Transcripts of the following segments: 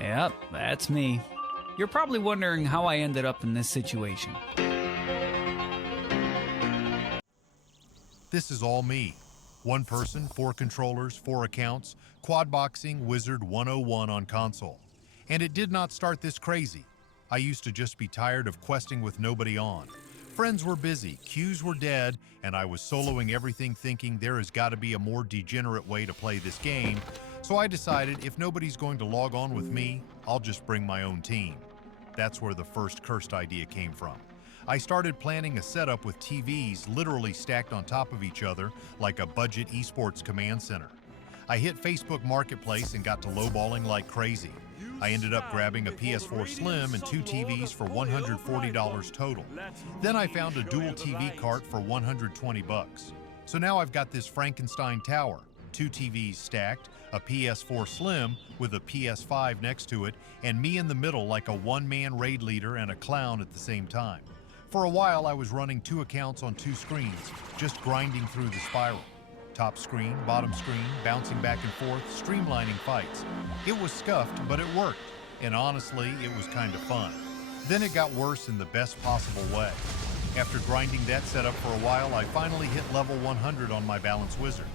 Yep, that's me. You're probably wondering how I ended up in this situation. This is all me. One person, 4 controllers, 4 accounts, Quadboxing Wizard101 on console. And it did not start this crazy. I used to just be tired of questing with nobody on. Friends were busy, queues were dead, and I was soloing everything thinking there has got to be a more degenerate way to play this game. So I decided if nobody's going to log on with me, I'll just bring my own team. That's where the first cursed idea came from. I started planning a setup with TVs literally stacked on top of each other like a budget esports command center. I hit Facebook Marketplace and got to lowballing like crazy. I ended up grabbing a PS4 Slim and 2 TVs for $140 total. Then I found a dual TV cart for $120. So now I've got this Frankenstein tower, 2 TVs stacked, a PS4 Slim with a PS5 next to it, and me in the middle like a one-man raid leader and a clown at the same time. For a while I was running 2 accounts on 2 screens, just grinding through the spiral. Top screen, bottom screen, bouncing back and forth, streamlining fights. It was scuffed, but it worked, and honestly, it was kind of fun. Then it got worse in the best possible way. After grinding that setup for a while, I finally hit level 100 on my Balance Wizard.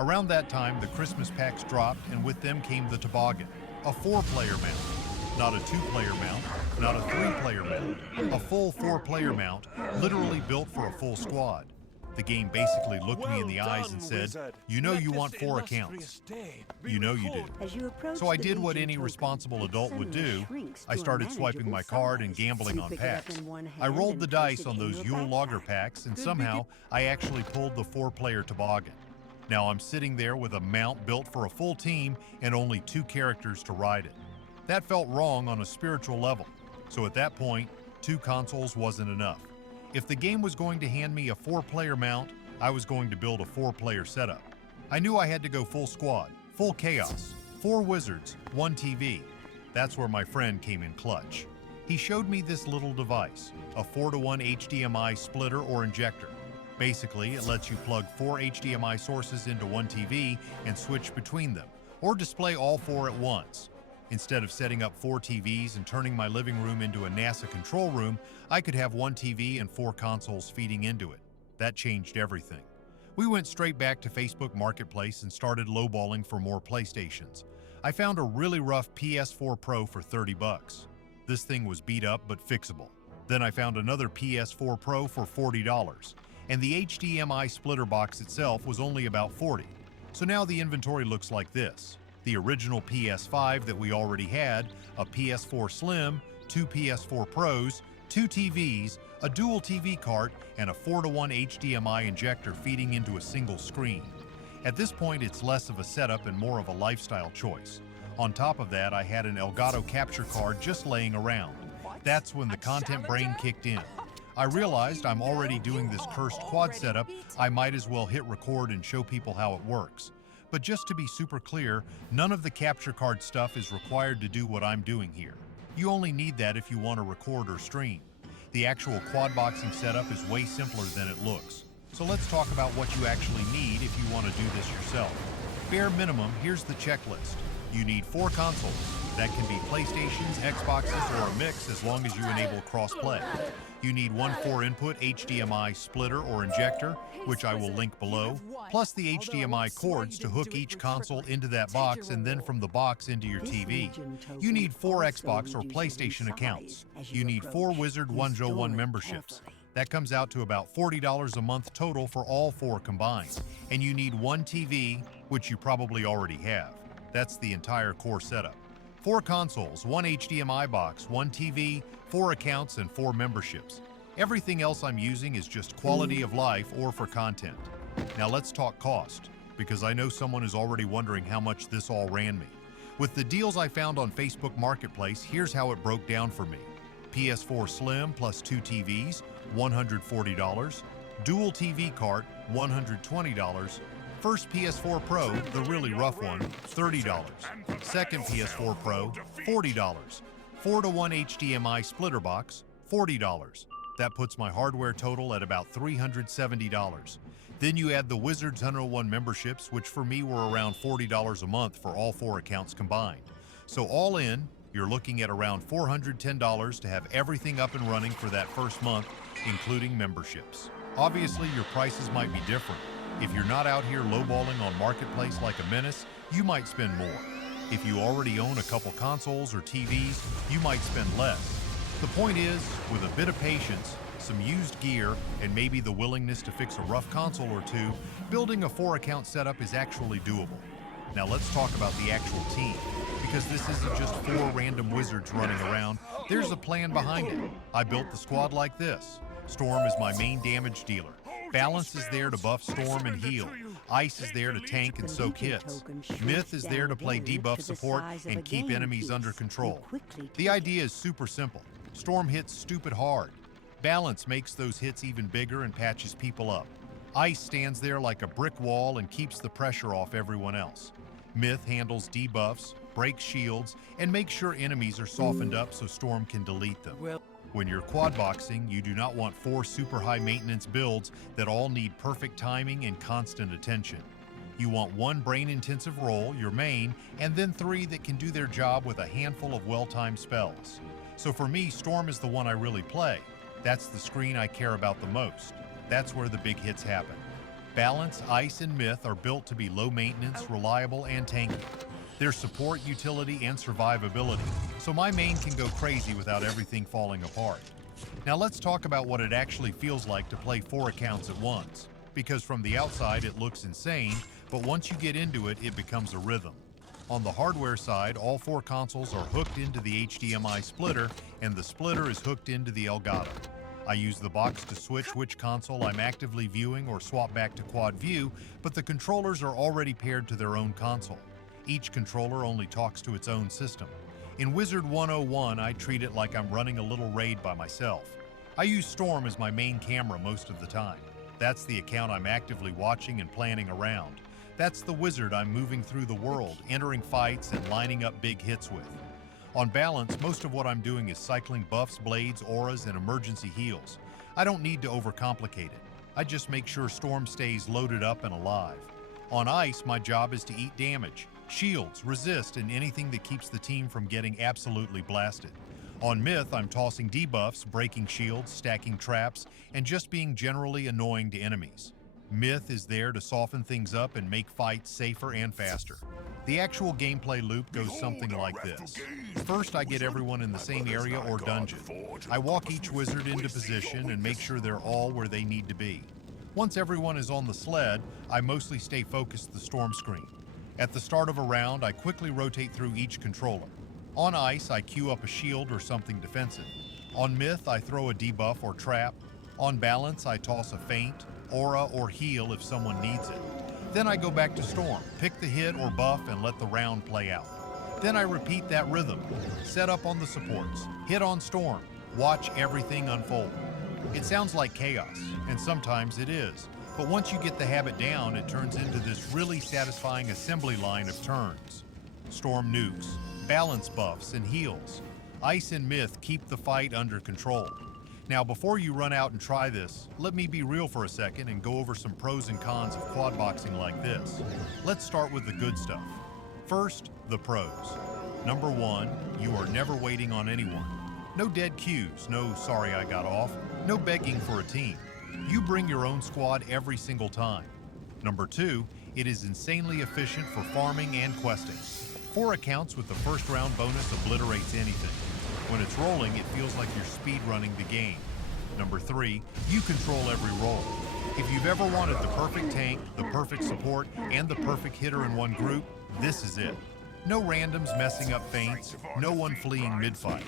Around that time, the Christmas packs dropped, and with them came the Toboggan, a 4-player mount. Not a 2-player mount, not a 3-player mount, a full 4-player mount, literally built for a full squad. The game basically looked me in the eyes and said, "You know you want 4 accounts. You know you do." So I did what any responsible adult would do. I started swiping my card and gambling on packs. I rolled the dice on those Yule Lager packs, and somehow I actually pulled the 4-player Toboggan. Now I'm sitting there with a mount built for a full team and only 2 characters to ride it. That felt wrong on a spiritual level, so at that point, 2 consoles wasn't enough. If the game was going to hand me a 4-player mount, I was going to build a 4-player setup. I knew I had to go full squad, full chaos, 4 wizards, 1 TV. That's where my friend came in clutch. He showed me this little device, a 4-to-1 HDMI splitter or injector. Basically, it lets you plug 4 HDMI sources into 1 TV and switch between them, or display all 4 at once. Instead of setting up 4 TVs and turning my living room into a NASA control room, I could have 1 TV and 4 consoles feeding into it. That changed everything. We went straight back to Facebook Marketplace and started lowballing for more PlayStations. I found a really rough PS4 Pro for $30. This thing was beat up but fixable. Then I found another PS4 Pro for $40, and the HDMI splitter box itself was only about $40. So now the inventory looks like this. The original PS5 that we already had, a PS4 Slim, 2 PS4 Pros, 2 TVs, a dual TV cart, and a 4-to-1 HDMI injector feeding into a single screen. At this point, it's less of a setup and more of a lifestyle choice. On top of that, I had an Elgato capture card just laying around. That's when the content brain kicked in. I realized I'm already doing this cursed quad setup, I might as well hit record and show people how it works. But just to be super clear, none of the capture card stuff is required to do what I'm doing here. You only need that if you want to record or stream. The actual quadboxing setup is way simpler than it looks. So let's talk about what you actually need if you want to do this yourself. Bare minimum, here's the checklist. You need 4 consoles. That can be PlayStations, Xboxes, or a mix as long as you enable cross-play. You need 1 4-input HDMI splitter or injector, which I will link below, plus the HDMI cords to hook each console into that box and then from the box into your TV. You need 4 Xbox or PlayStation accounts. You need 4 Wizard101 memberships. That comes out to about $40 a month total for all 4 combined. And you need 1 TV, which you probably already have. That's the entire core setup. 4 consoles, 1 HDMI box, 1 TV, 4 accounts, and 4 memberships. Everything else I'm using is just quality of life or for content. Now let's talk cost, because I know someone is already wondering how much this all ran me. With the deals I found on Facebook Marketplace, here's how it broke down for me. PS4 Slim plus 2 TVs, $140. Dual TV cart, $120. First PS4 Pro, the really rough one, $30. Second PS4 Pro, $40. 4-to-1 HDMI splitter box, $40. That puts my hardware total at about $370. Then you add the Wizard101 memberships, which for me were around $40 a month for all 4 accounts combined. So all in, You're looking at around $410 to have everything up and running for that first month, including memberships. Obviously, your prices might be different. If you're not out here lowballing on Marketplace like a menace, you might spend more. If you already own a couple consoles or TVs, you might spend less. The point is, with a bit of patience, some used gear, and maybe the willingness to fix a rough console or two, building a 4-account setup is actually doable. Now let's talk about the actual team, because this isn't just 4 random wizards running around. There's a plan behind it. I built the squad like this. Storm is my main damage dealer. Balance is there to buff Storm and heal. Ice is there to tank and soak hits. Myth is there to play debuff support and keep enemies under control. The idea is super simple. Storm hits stupid hard. Balance makes those hits even bigger and patches people up. Ice stands there like a brick wall and keeps the pressure off everyone else. Myth handles debuffs, breaks shields, and makes sure enemies are softened up so Storm can delete them. When you're quadboxing, you do not want 4 super high maintenance builds that all need perfect timing and constant attention. You want 1 brain-intensive role, your main, and then 3 that can do their job with a handful of well-timed spells. So for me, Storm is the one I really play. That's the screen I care about the most. That's where the big hits happen. Balance, Ice, and Myth are built to be low maintenance, reliable, and tanky. Their support, utility, and survivability, so my main can go crazy without everything falling apart. Now let's talk about what it actually feels like to play 4 accounts at once, because from the outside it looks insane, but once you get into it, it becomes a rhythm. On the hardware side, all 4 consoles are hooked into the HDMI splitter, and the splitter is hooked into the Elgato. I use the box to switch which console I'm actively viewing or swap back to quad view, but the controllers are already paired to their own console. Each controller only talks to its own system. In Wizard101, I treat it like I'm running a little raid by myself. I use Storm as my main camera most of the time. That's the account I'm actively watching and planning around. That's the wizard I'm moving through the world, entering fights and lining up big hits with. On balance, most of what I'm doing is cycling buffs, blades, auras, and emergency heals. I don't need to overcomplicate it. I just make sure Storm stays loaded up and alive. On Ice, my job is to eat damage, shields, resist, and anything that keeps the team from getting absolutely blasted. On Myth, I'm tossing debuffs, breaking shields, stacking traps, and just being generally annoying to enemies. Myth is there to soften things up and make fights safer and faster. The actual gameplay loop goes something like this. First, I get everyone in the same area or dungeon. I walk each wizard into position and make sure they're all where they need to be. Once everyone is on the sled, I mostly stay focused the Storm screen. At the start of a round, I quickly rotate through each controller. On Ice, I queue up a shield or something defensive. On Myth, I throw a debuff or trap. On Balance, I toss a feint, aura, or heal if someone needs it. Then I go back to Storm, pick the hit or buff, and let the round play out. Then I repeat that rhythm. Set up on the supports, hit on Storm, watch everything unfold. It sounds like chaos, and sometimes it is. But once you get the habit down, it turns into this really satisfying assembly line of turns. Storm nukes, balance buffs, and heals. Ice and Myth keep the fight under control. Now, before you run out and try this, let me be real for a second and go over some pros and cons of quad boxing like this. Let's start with the good stuff. First, the pros. Number 1, you are never waiting on anyone. No dead queues, no sorry I got off, no begging for a team. You bring your own squad every single time. Number 2, it is insanely efficient for farming and questing. 4 accounts with the first round bonus obliterates anything. When it's rolling, it feels like you're speedrunning the game. Number 3, you control every role. If you've ever wanted the perfect tank, the perfect support, and the perfect hitter in one group, this is it. No randoms messing up feints, no one fleeing mid-fight.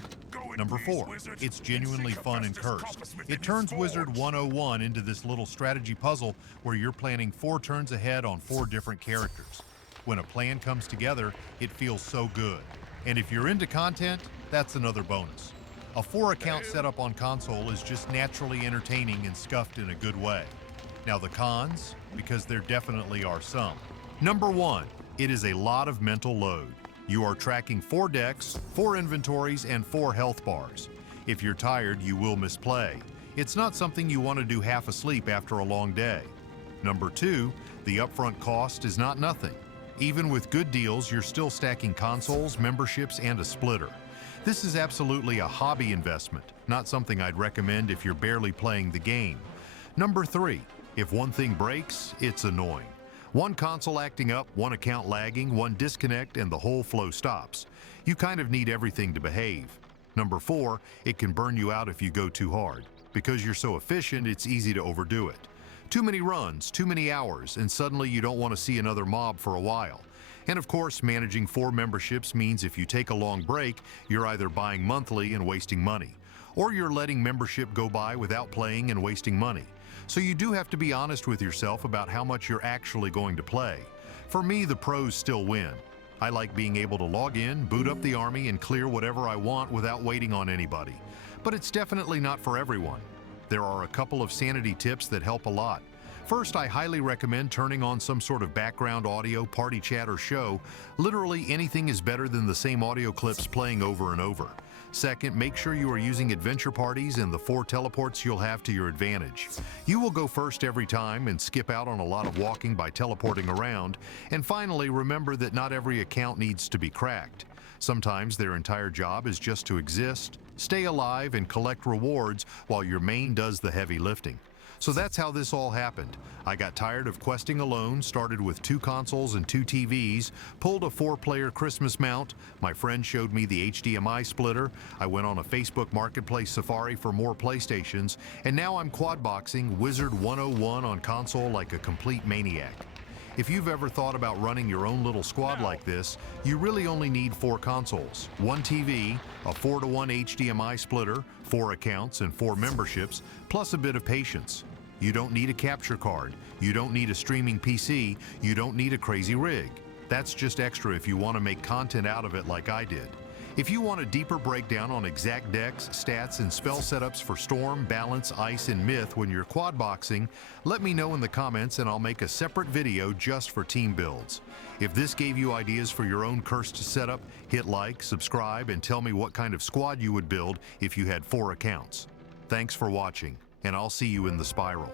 Number 4, it's genuinely fun and cursed. It turns Wizard101 into this little strategy puzzle where you're planning 4 turns ahead on 4 different characters. When a plan comes together, it feels so good. And if you're into content, that's another bonus. A 4-account setup on console is just naturally entertaining and scuffed in a good way. Now the cons, because there definitely are some. Number 1, it is a lot of mental load. You are tracking 4 decks, 4 inventories, and 4 health bars. If you're tired, you will misplay. It's not something you want to do half asleep after a long day. Number 2, the upfront cost is not nothing. Even with good deals, you're still stacking consoles, memberships, and a splitter. This is absolutely a hobby investment, not something I'd recommend if you're barely playing the game. Number 3, if one thing breaks, it's annoying. One console acting up, one account lagging, one disconnect, and the whole flow stops. You kind of need everything to behave. Number 4, it can burn you out if you go too hard. Because you're so efficient, it's easy to overdo it. Too many runs, too many hours, and suddenly you don't want to see another mob for a while. And of course, managing 4 memberships means if you take a long break, you're either buying monthly and wasting money, or you're letting membership go by without playing and wasting money. So you do have to be honest with yourself about how much you're actually going to play. For me, the pros still win. I like being able to log in, boot up the army, and clear whatever I want without waiting on anybody. But it's definitely not for everyone. There are a couple of sanity tips that help a lot. First, I highly recommend turning on some sort of background audio, party chat, or show. Literally anything is better than the same audio clips playing over and over. Second, make sure you are using adventure parties and the 4 teleports you'll have to your advantage. You will go first every time and skip out on a lot of walking by teleporting around. And finally, remember that not every account needs to be cracked. Sometimes their entire job is just to exist, stay alive, and collect rewards while your main does the heavy lifting. So that's how this all happened. I got tired of questing alone, started with 2 consoles and 2 TVs, pulled a 4-player Christmas mount, my friend showed me the HDMI splitter, I went on a Facebook Marketplace safari for more PlayStations, and now I'm quadboxing Wizard101 on console like a complete maniac. If you've ever thought about running your own little squad like this, you really only need 4 consoles, 1 TV, a 4-to-1 HDMI splitter, 4 accounts, and 4 memberships, plus a bit of patience. You don't need a capture card, you don't need a streaming PC, you don't need a crazy rig. That's just extra if you want to make content out of it like I did. If you want a deeper breakdown on exact decks, stats, and spell setups for Storm, Balance, Ice, and Myth when you're quadboxing, let me know in the comments and I'll make a separate video just for team builds. If this gave you ideas for your own cursed setup, hit like, subscribe, and tell me what kind of squad you would build if you had 4 accounts. Thanks for watching, and I'll see you in the spiral.